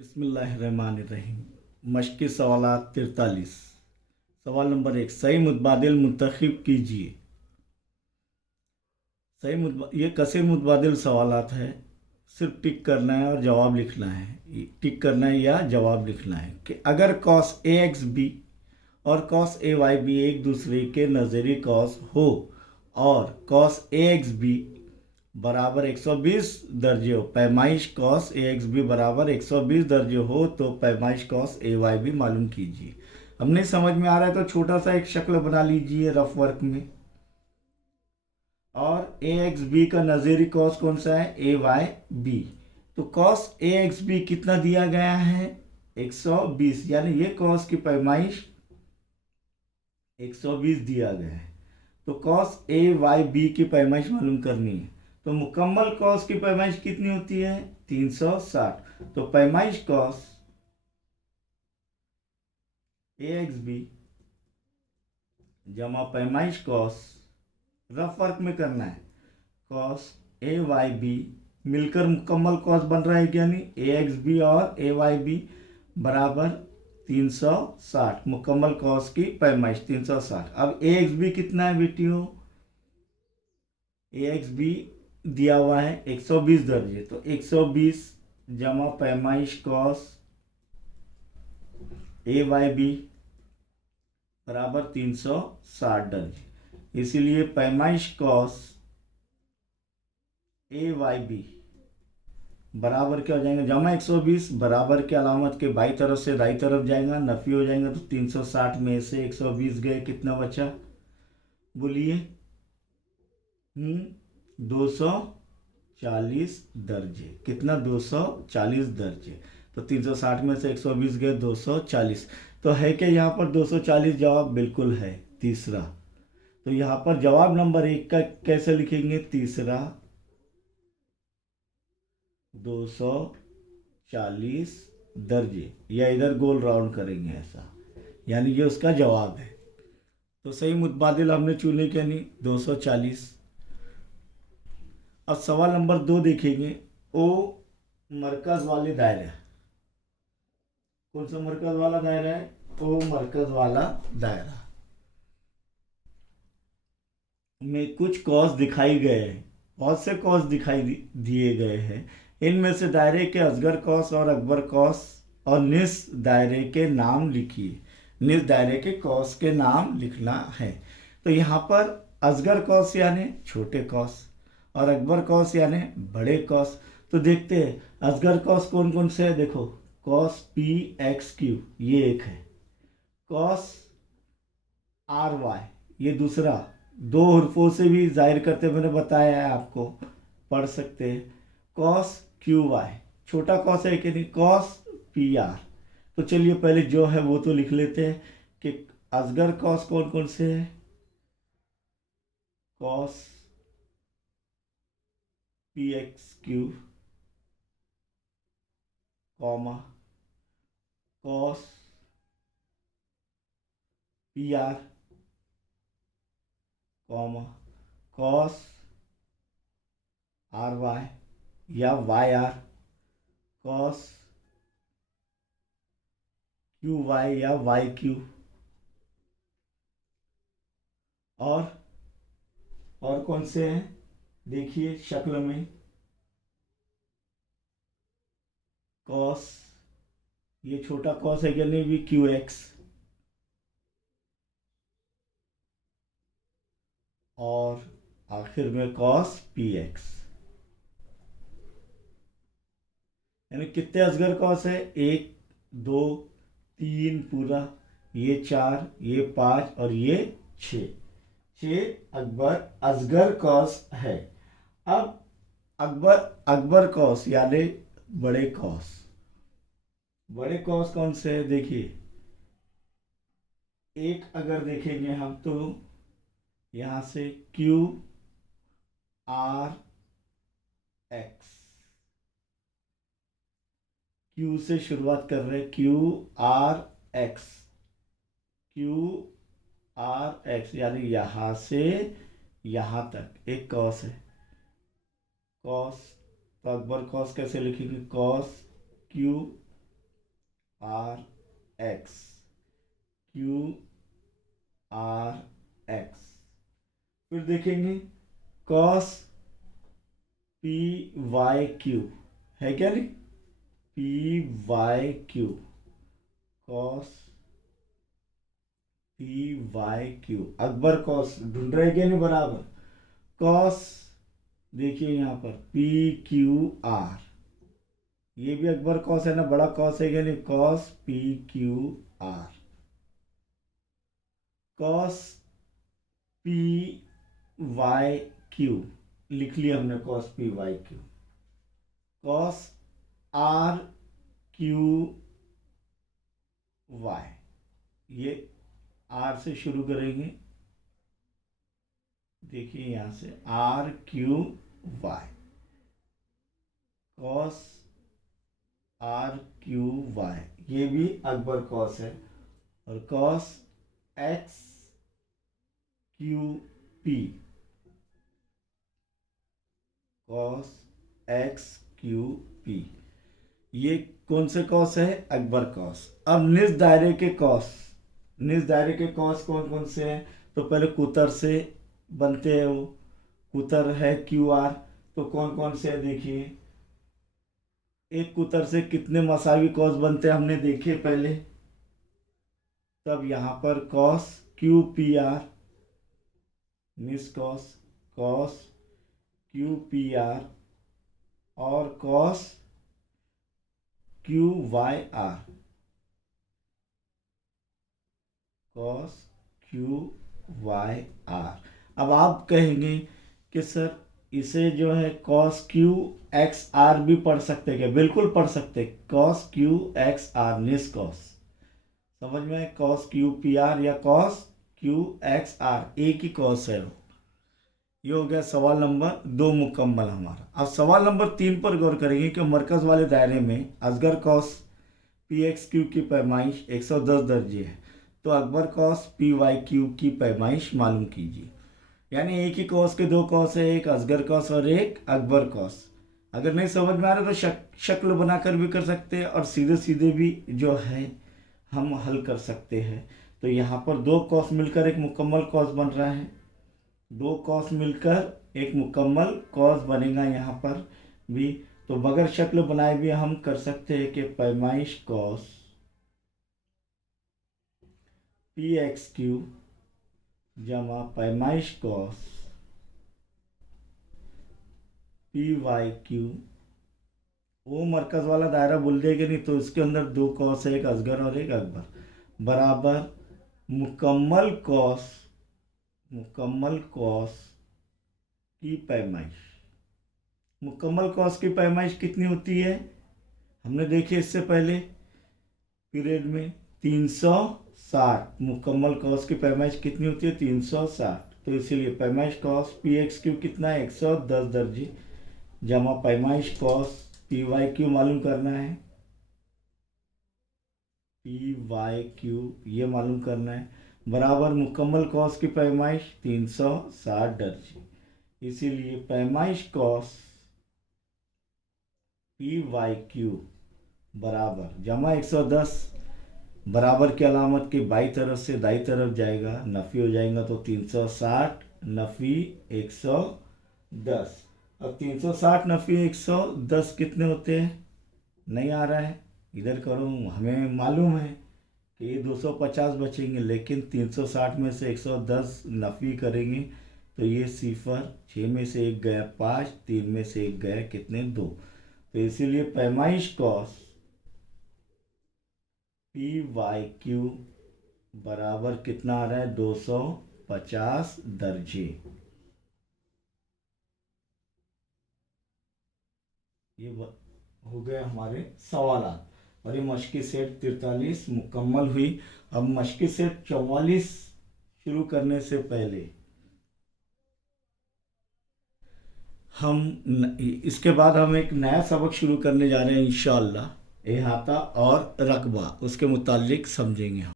बिस्मिल्लाहिर्रहमानिर्रहीम। मश्क़ी सवालात 43। सवाल नंबर 1, सही मुतबादिल मुंतखब कीजिए। ये कसीर मुतबादिल सवालात है, सिर्फ टिक करना है और जवाब लिखना है। टिक करना है या जवाब लिखना है कि अगर कॉस ए एक्स बी और कॉस ए वाई बी एक दूसरे के नज़री कॉस हो और कॉस ए एक्स बी बराबर 120 दर्जे हो, पैमाइश कॉस ए एक्स बी बराबर 120 दर्जे हो तो पैमाइश कॉस ए वाई बी मालूम कीजिए। अब नहीं समझ में आ रहा है तो छोटा सा एक शक्ल बना लीजिए रफ वर्क में। और ए एक्स बी का नज़ीरी कॉस कौन सा है? ए वाई बी। तो कॉस ए एक्स बी कितना दिया गया है? 120, यानी ये कॉस की पैमाइश 120 दिया गया है। तो कॉस ए वाई बी की पैमाइश मालूम करनी है। तो मुकम्मल कॉस की पैमाइश कितनी होती है? 360। तो पैमाइश कॉस ए एक्स बी जमा पैमाइश कॉस, रफ वर्क में करना है, कॉस ए वाई बी मिलकर मुकम्मल कॉस बन रहा है, यानी ए एक्स बी और ए वाई बी बराबर 360। मुकम्मल कॉस की पैमाइश 360। अब ए एक्स बी कितना है बेटियों? ए एक्स बी दिया हुआ है 120 दर्जे। तो 120 जमा पैमाइश कॉस ए वाई बी बराबर 360 दर्जे। इसीलिए पैमाइश कॉस ए वाई बी बराबर क्या हो जाएगा? जमा 120 बराबर के अलामत के बाई तरफ से दाई तरफ जाएगा, नफी हो जाएगा। तो 360 में से 120 गए, कितना बचा? बोलिए। 240 दर्जे। कितना? 240 दर्जे। तो 360 में से 120 गए, 240। तो है क्या यहाँ पर 240? जवाब बिल्कुल है, तीसरा। तो यहाँ पर जवाब नंबर 1 का कैसे लिखेंगे? तीसरा 240 दर्जे, या इधर गोल राउंड करेंगे ऐसा, यानी ये उसका जवाब है। तो सही मुतबादिल हमने चुने क्या? नहीं, 240। अब सवाल नंबर 2 देखेंगे। ओ मरकज वाले दायरे। कौन सा मरकज वाला दायरा है? ओ मरकज वाला दायरा में कुछ कॉस दिखाई गए हैं, बहुत से कॉस दिखाई दिए गए हैं। इनमें से दायरे के असगर कॉस और अकबर कॉस और निस दायरे के नाम लिखिए। निस दायरे के कॉस के नाम लिखना है। तो यहाँ पर असगर कॉस यानी छोटे कॉस और अकबर कॉस यानी बड़े कॉस। तो देखते हैं असगर कॉस कौन कौन से है। देखो, कॉस पी एक्स क्यू ये एक है, कॉस आर वाई ये दूसरा, दो हुर्फों से भी जाहिर करते मैंने बताया है आपको, पढ़ सकते हैं। कॉस क्यू वाई छोटा कॉस है कि नहीं? कॉस पी आर। तो चलिए पहले जो है वो तो लिख लेते हैं कि असगर कॉस कौन कौन से है। Cos P X Q comma cos P R comma cos R Y या Y R, cos Q Y या वाई क्यू। और कौन से हैं? देखिए शक्ल में, कॉस ये छोटा कॉस है क्या? नहीं भी, क्यू एक्स। और आखिर में कॉस पी एक्स। यानी कितने असगर कॉस है? 1 2 3 पूरा, ये 4, ये 5 और ये 6। 6 अकबर असगर कॉस है। अब अकबर कॉस यानी बड़े कॉस। बड़े कॉस कौन से है? देखिए, एक अगर देखेंगे हम तो यहां से क्यू आर एक्स, क्यू से शुरुआत कर रहे हैं, Q R X, Q R x यानी यहां से यहां तक एक कॉस है। कॉस तो अकबर कॉस कैसे लिखेंगे? कॉस Q R X, Q R X. फिर देखेंगे कॉस पी वाई क्यू, है क्या नहीं, पी वाई क्यू, कॉस पी वाई क्यू, अकबर कॉस ढूंढ रहे क्या नहीं, बराबर कॉस, देखिए यहाँ पर पी क्यू आर, ये भी अकबर कॉस है ना, बड़ा कॉस है क्या नहीं, कॉस पी क्यू आर, कॉस पी वाई क्यू, लिख लिया हमने कॉस पी वाई क्यू, कॉस आर क्यू वाई, ये आर से शुरू करेंगे, देखिए यहां से आर क्यू वाई, कॉस आर क्यू वाई, ये भी अकबर कॉस है, और कॉस एक्स क्यू पी, कॉस एक्स क्यू पी, ये कौन से कॉस है, अकबर कॉस। अब निज दायरे के कॉस, निज दायरे के कॉस कौन कौन से हैं, तो पहले कुतर से बनते हैं, वो कुतर है क्यू आर, तो कौन कौन से है देखिए, एक कुतर से कितने मसावी कॉस बनते हैं हमने देखे पहले, तब यहाँ पर कॉस क्यू पी आर, निज cos, cos Q P R, और cos Q Y R, cos Q Y R. अब आप कहेंगे कि सर इसे जो है कॉस क्यू एक्स आर भी पढ़ सकते क्या, बिल्कुल पढ़ सकते, कॉस क्यू एक्स आर, निस कॉस, समझ में, कॉस क्यू पी आर या कॉस क्यू एक्स आर, एक ही कॉस है वो। ये हो गया सवाल नंबर 2 मुकम्मल हमारा। अब सवाल नंबर 3 पर गौर करेंगे कि मरकज़ वाले दायरे में असगर कॉस पी एक्स क्यू की पैमाइश 110 दर्जे है, तो अकबर कॉस पी वाई क्यू की पैमाइश मालूम कीजिए। यानी एक ही कॉस के दो कॉस है, एक असगर कॉस और एक अकबर कॉस। अगर नहीं समझ में आ रहा तो शक्ल बनाकर भी कर सकते हैं, और सीधे सीधे भी जो है हम हल कर सकते हैं। तो यहाँ पर दो कॉस मिलकर एक मुकम्मल कॉस बन रहा है, दो कॉस मिलकर एक मुकम्मल कॉस बनेगा यहाँ पर भी। तो बगैर शक्ल बनाए भी हम कर सकते हैं कि पैमाइश कॉस पी एक्स क्यू जमा पैमाइश कॉस पी वाई क्यू, वो मरकज वाला दायरा बोल देगा नहीं, तो इसके अंदर दो कॉस है, एक असगर और एक अकबर, बराबर मुकम्मल कॉस की पैमाइश। मुकम्मल कॉस की पैमाइश कितनी होती है, हमने देखी इससे पहले पीरियड में 360, मुकम्मल कॉस की पैमाइश कितनी होती है 360। तो इसीलिए पैमाइश कॉस पी एक्स क्यू कितना है 110 दर्जे, जमा पैमाइश कॉस पी वाई क्यू मालूम करना है, पी वाई क्यू ये मालूम करना है, बराबर मुकम्मल कॉस की पैमाइश 360 दर्जे। इसीलिए पैमाइश कॉस पी वाई क्यू बराबर जमा 110, बराबर की अलामत के बाई तरफ से दाई तरफ जाएगा, नफ़ी हो जाएगा, तो 360 नफ़ी 110। अब 360 नफ़ी 110 कितने होते हैं, नहीं आ रहा है, इधर करो, हमें मालूम है कि ये 250 बचेंगे, लेकिन 360 में से 110 नफ़ी करेंगे तो ये सिफर, 6 में से 1 गया 5, 3 में से 1 गया कितने 2। तो इसीलिए पैमाइश कॉस पी वाई क्यू बराबर कितना आ रहा है 250 दर्जे। ये हो गए हमारे सवाल, और ये मश्की सेट 43 मुकम्मल हुई। अब मश्की सेट 44 शुरू करने से पहले हम इसके बाद हम एक नया सबक शुरू करने जा रहे हैं इंशाअल्लाह, इहाता और रकबा, उसके मुतालिक समझेंगे हम।